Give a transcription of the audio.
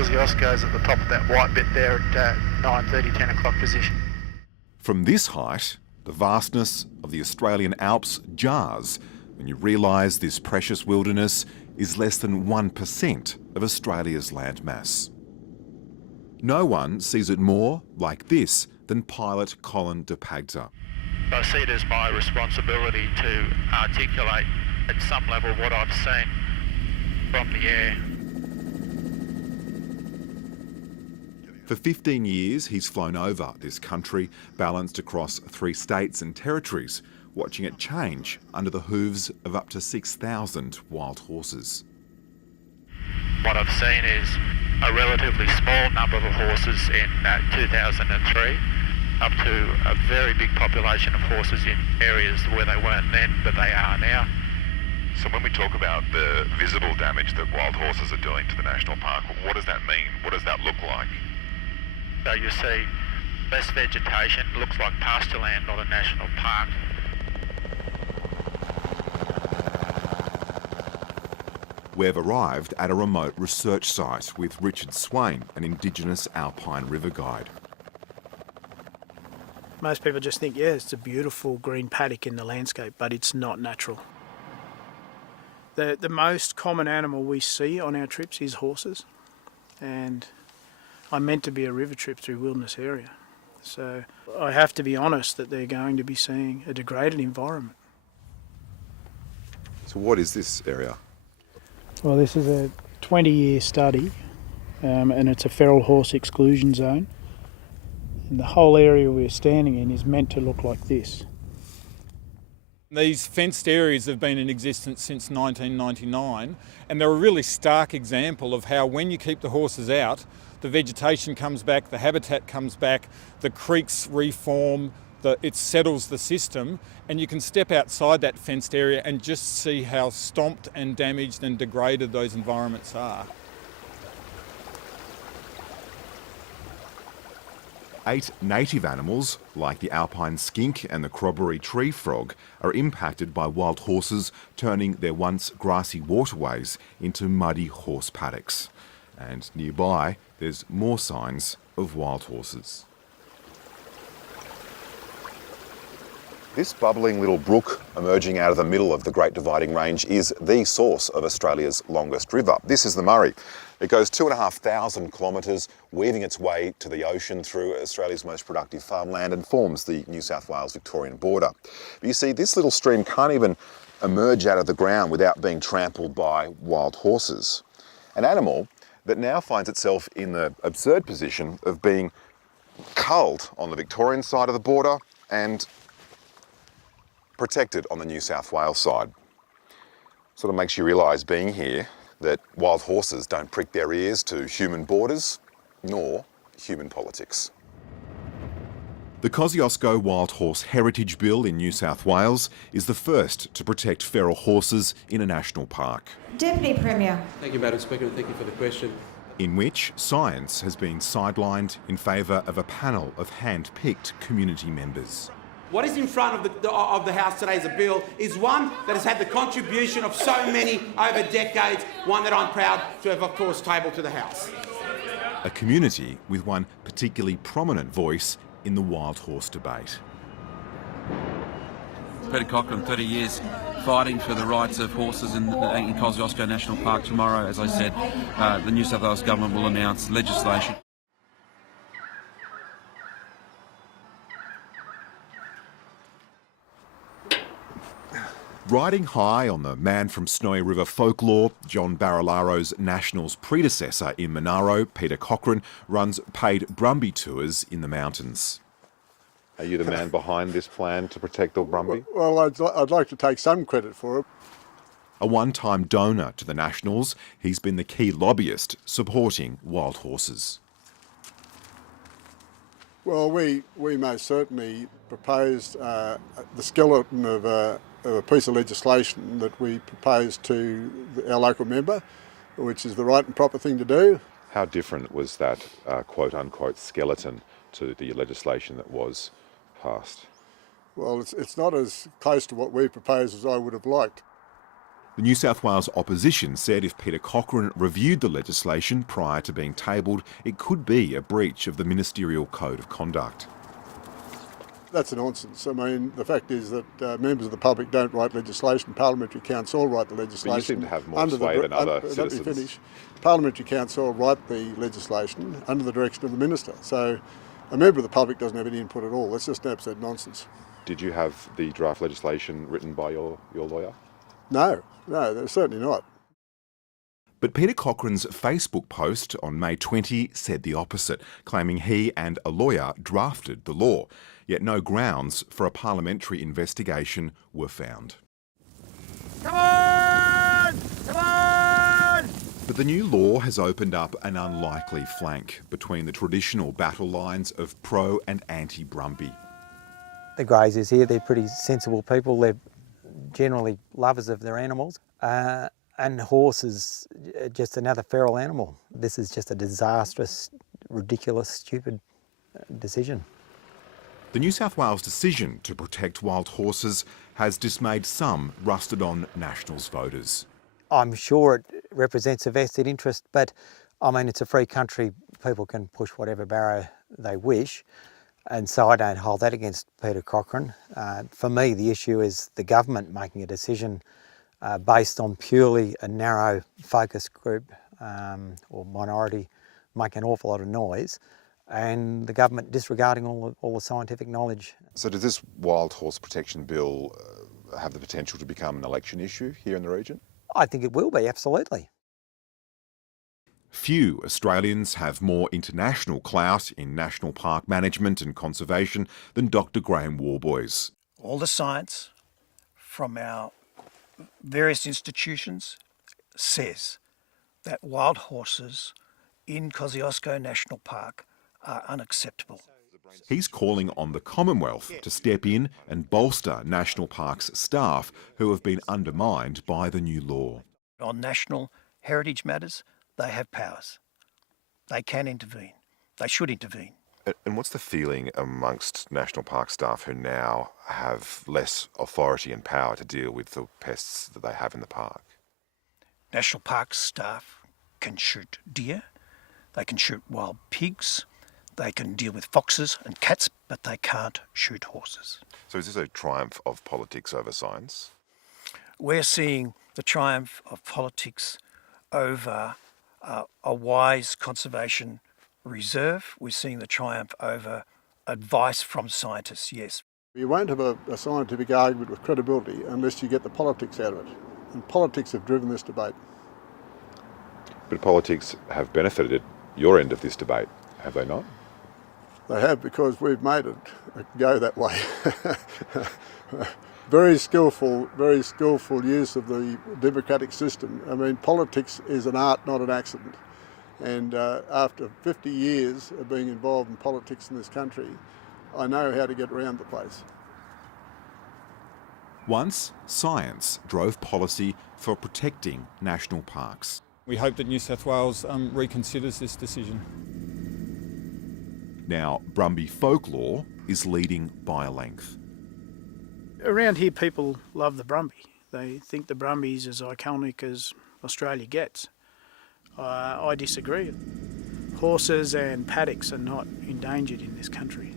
Kosciuszko's at the top of that white bit there at 9:30, 10 o'clock position. From this height, the vastness of the Australian Alps jars when you realise this precious wilderness is less than 1% of Australia's landmass. No one sees it more like this than pilot Colin de Pagta. I see it as my responsibility to articulate at some level what I've seen from the air. For 15 years, he's flown over this country, balanced across 3 states and territories, watching it change under the hooves of up to 6,000 wild horses. What I've seen is a relatively small number of horses in 2003, up to a very big population of horses in areas where they weren't then, but they are now. So when we talk about the visible damage that wild horses are doing to the national park, what does that mean? What does that look like? So you see less vegetation, looks like pasture land, not a national park. We've arrived at a remote research site with Richard Swain, an Indigenous alpine river guide. Most people just think, yeah, it's a beautiful green paddock in the landscape, but it's not natural. The most common animal we see on our trips is horses, and I'm meant to be a river trip through wilderness area. So I have to be honest that they're going to be seeing a degraded environment. So what is this area? Well, this is a 20-year study, and it's a feral horse exclusion zone. And the whole area we're standing in is meant to look like this. These fenced areas have been in existence since 1999, and they're a really stark example of how when you keep the horses out, the vegetation comes back, the habitat comes back, the creeks reform, it settles the system, and you can step outside that fenced area and just see how stomped and damaged and degraded those environments are. 8 native animals, like the alpine skink and the crockery tree frog, are impacted by wild horses turning their once grassy waterways into muddy horse paddocks. And nearby, there's more signs of wild horses. This bubbling little brook emerging out of the middle of the Great Dividing Range is the source of Australia's longest river. This is the Murray. It goes 2,500 kilometres, weaving its way to the ocean through Australia's most productive farmland and forms the New South Wales-Victorian border. But you see, this little stream can't even emerge out of the ground without being trampled by wild horses. An animal that now finds itself in the absurd position of being culled on the Victorian side of the border and protected on the New South Wales side. Sort of makes you realise, being here, that wild horses don't prick their ears to human borders, nor human politics. The Kosciuszko Wild Horse Heritage Bill in New South Wales is the first to protect feral horses in a national park. Deputy Premier. Thank you, Madam Speaker, and thank you for the question. In which science has been sidelined in favour of a panel of hand-picked community members. What is in front of the House today as a bill is one that has had the contribution of so many over decades, one that I'm proud to have, of course, tabled to the House. A community with one particularly prominent voice in the wild horse debate. Peter Cochran, 30 years fighting for the rights of horses in Kosciuszko National Park. Tomorrow, as I said, the New South Wales Government will announce legislation. Riding high on the man from Snowy River folklore, John Barilaro's Nationals predecessor in Monaro, Peter Cochran, runs paid brumby tours in the mountains. Are you the man behind this plan to protect the brumby? Well, I'd like to take some credit for it. A one-time donor to the Nationals, he's been the key lobbyist supporting wild horses. Well, we most certainly proposed the skeleton of a piece of legislation that we proposed to our local member, which is the right and proper thing to do. How different was that quote-unquote skeleton to the legislation that was passed? Well, it's not as close to what we proposed as I would have liked. The New South Wales opposition said if Peter Cochrane reviewed the legislation prior to being tabled, it could be a breach of the Ministerial Code of Conduct. That's a nonsense. I mean, the fact is that members of the public don't write legislation. Parliamentary council write the legislation. But you seem to have more sway than other citizens. Let me finish. Parliamentary council write the legislation under the direction of the minister. So a member of the public doesn't have any input at all. That's just an absolute nonsense. Did you have the draft legislation written by your lawyer? No, certainly not. But Peter Cochrane's Facebook post on May 20 said the opposite, claiming he and a lawyer drafted the law. Yet no grounds for a parliamentary investigation were found. Come on! Come on! But the new law has opened up an unlikely flank between the traditional battle lines of pro and anti-brumby. The graziers here, they're pretty sensible people. They're generally lovers of their animals. And horses, just another feral animal. This is just a disastrous, ridiculous, stupid decision. The New South Wales decision to protect wild horses has dismayed some rusted-on Nationals voters. I'm sure it represents a vested interest, but I mean, it's a free country. People can push whatever barrow they wish, and so I don't hold that against Peter Cochrane. For me, the issue is the government making a decision based on purely a narrow focus group or minority make an awful lot of noise, and the government disregarding all the scientific knowledge. So does this wild horse protection bill have the potential to become an election issue here in the region? I think it will be, absolutely. Few Australians have more international clout in national park management and conservation than Dr. Graham Warboys. All the science from our various institutions says that wild horses in Kosciuszko National Park are unacceptable. He's calling on the Commonwealth to step in and bolster National Parks staff who have been undermined by the new law. On national heritage matters, they have powers. They can intervene. They should intervene. And what's the feeling amongst National Park staff who now have less authority and power to deal with the pests that they have in the park? National Park staff can shoot deer, they can shoot wild pigs, they can deal with foxes and cats, but they can't shoot horses. So is this a triumph of politics over science? We're seeing the triumph of politics over a wise conservation reserve. We're seeing the triumph over advice from scientists, yes. You won't have a scientific argument with credibility unless you get the politics out of it. And politics have driven this debate. But politics have benefited your end of this debate, have they not? They have, because we've made it go that way. Very skillful use of the democratic system. I mean, politics is an art, not an accident. And after 50 years of being involved in politics in this country, I know how to get around the place. Once, science drove policy for protecting national parks. We hope that New South Wales reconsiders this decision. Now, Brumby folklore is leading by a length. Around here, people love the brumby. They think the brumby is as iconic as Australia gets. I disagree. Horses and paddocks are not endangered in this country.